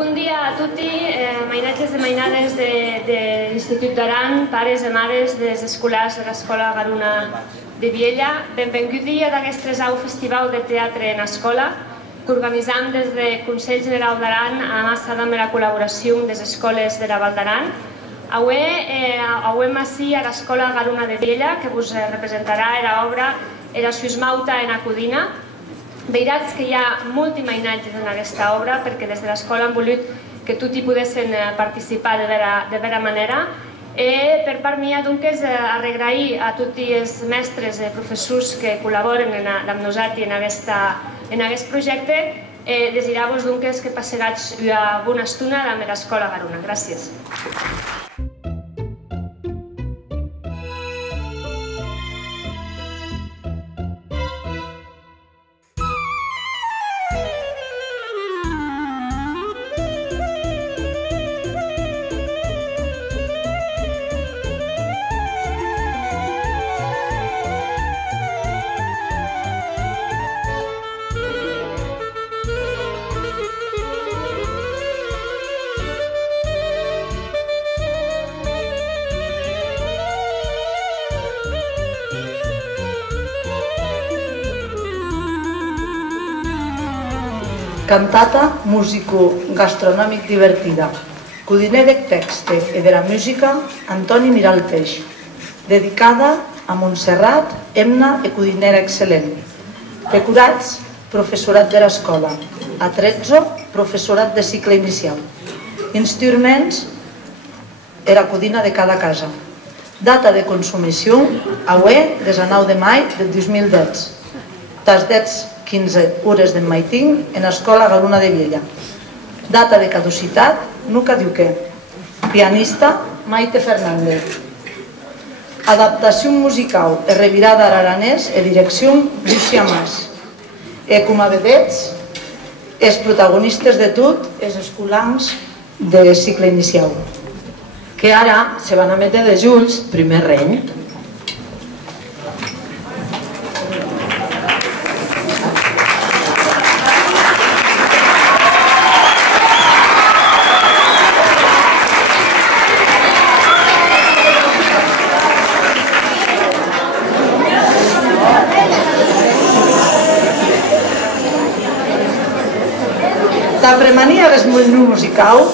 Bon dia a tutti, mainatges e mainades de l'Institut d'Aran, pares e mares des escolars de l'Escola Garuna de Viella. Benvinguts a d'aquest tresau Festival de Teatre en Escola, que organitzam des del Consell General d'Aran amb la col·laboració de les escoles de la Val d'Aran. Avui ací a l'Escola Garuna de Viella, que vos representarà l'obra Era Suismauta en Acudina. Veuràs que hi ha molt d'imatges en aquesta obra perquè des de l'escola han volut que tots hi poguessin participar de vera manera. Per part meva, doncs, agrair a tots els mestres i professors que col·laboren amb nosaltres en aquest projecte. Desitjar-vos que passegats una bona estona amb l'Escola Garuna. Gràcies. Cantata musico-gastronòmic divertida. Codinèdec texte e de la música Antoni Miralpeix. Dedicada a Montserrat, Emna e codinera excel·lent. Decorats, professorat de l'escola. Atrezzo, professorat de cicle inicial. Instruments, era codina de cada casa. Data de consumició, avui, 19 de maig del 2010. Tas 15 hores de maiting en Escola Garuna de Viella. Data de caducitat, Nuca Diuqué. Pianista, Maite Fernández. Adaptació musical e revirada a l'aranès e direcció Llucia Mas. E com a vedets, els protagonistes de tot, els escolans de cicle inicial. Que ara se van a metre de junts, primer reny. D'apremania del menú musical,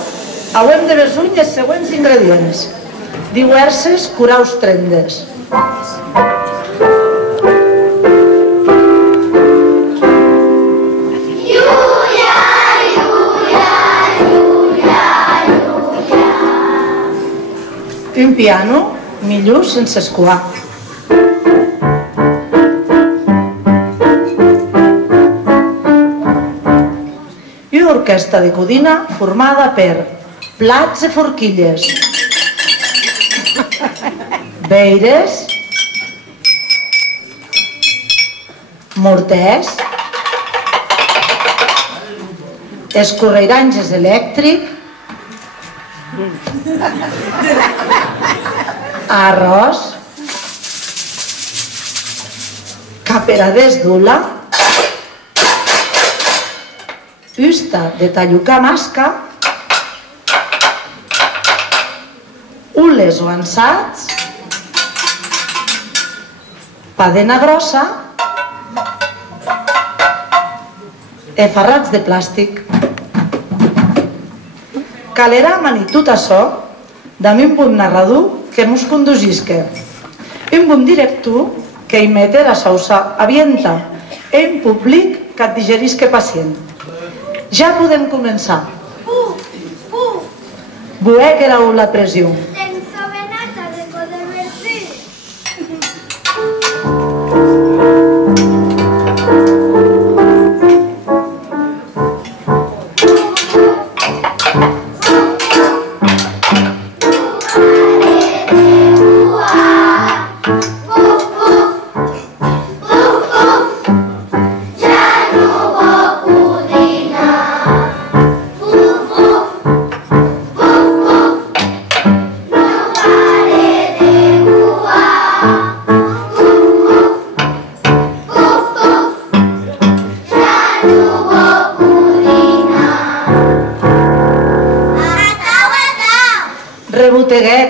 hauem de besuny els següents ingredients. Diverses curaus trendes. Un piano, millor sense escuar. Orquestra de codina formada per plats i forquilles, beires, morters, escorreiranges elèctric, arròs, caperaders d'ula, usta de tallucar masca, ules o ansats, padena grossa e farrats de plàstic. Calera manitut açò damb un bon narrador que mos condugisque, un bon director que hi mete la sausa avienta e un públic que et digerisque pacient. Ja podem començar. Voler que era la pressió.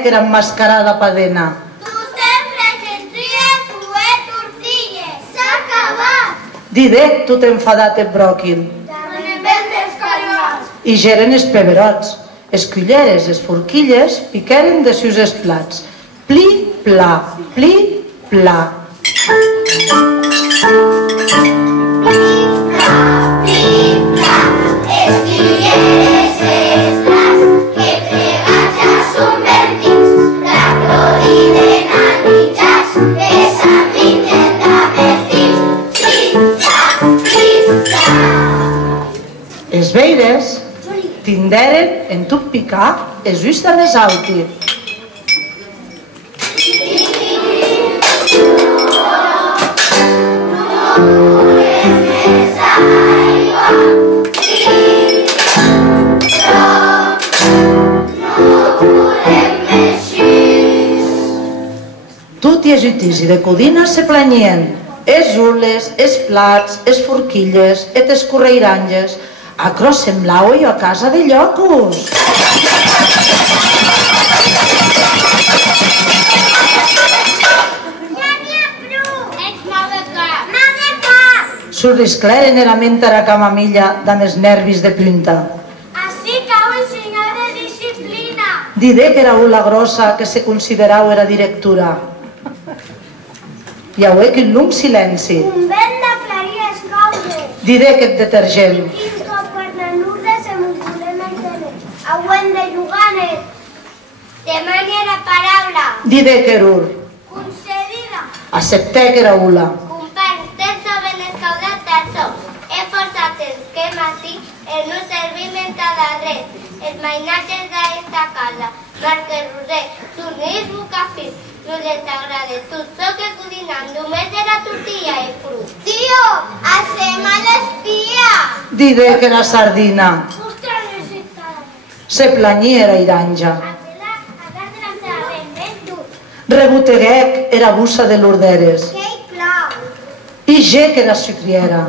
que era emmascarada padena. Tu sempre tries fuet tortilles. S'ha acabat. Didec tu t'he enfadat en bròquil. Donem ben descarregats. I geren els peberots. Es culleres, es forquilles, piqueren de sus els plats. Pli, pla, pli, pla. Els veires tinderen en tot picar els ulls de més alti. Tot i els utis i de codina se planyien. Es ules, es plats, es forquilles, es correiranges. Acro semblava jo a casa de llocos. Ja n'hi ha prou. Ets mal de cap. Mal de cap. Surriscleren era mente a la camamilla amb els nervis de punta. Així cau el senyor de disciplina. Didé que era una grossa que se considerava era directora. Hi haué un lung silenci. Un vent d'aclarir els causes. Didé que et detergent. Quin cop per la Lourdes se m'ho podem entendre. Auem de juganes. Demani la paraula. Didé que era ur. Concedida. Accepté que era ula. Company, tens ben escaudat d'això. He forçat els que m'ací el no serviment a res. Els mainatges d'esta casa. Marque Roser, Tunís Bucafil. No les agrada tot so que cuinant només de la tortilla i cru. Tio, hacem a l'espia. Didé que era sardina. Ostres, necessitada. Se planyia era iranja. Apela, a casa de la seva ben ben dur. Reboteguec era bussa de l'orderes. Que hi plou. I ge que era sucriera.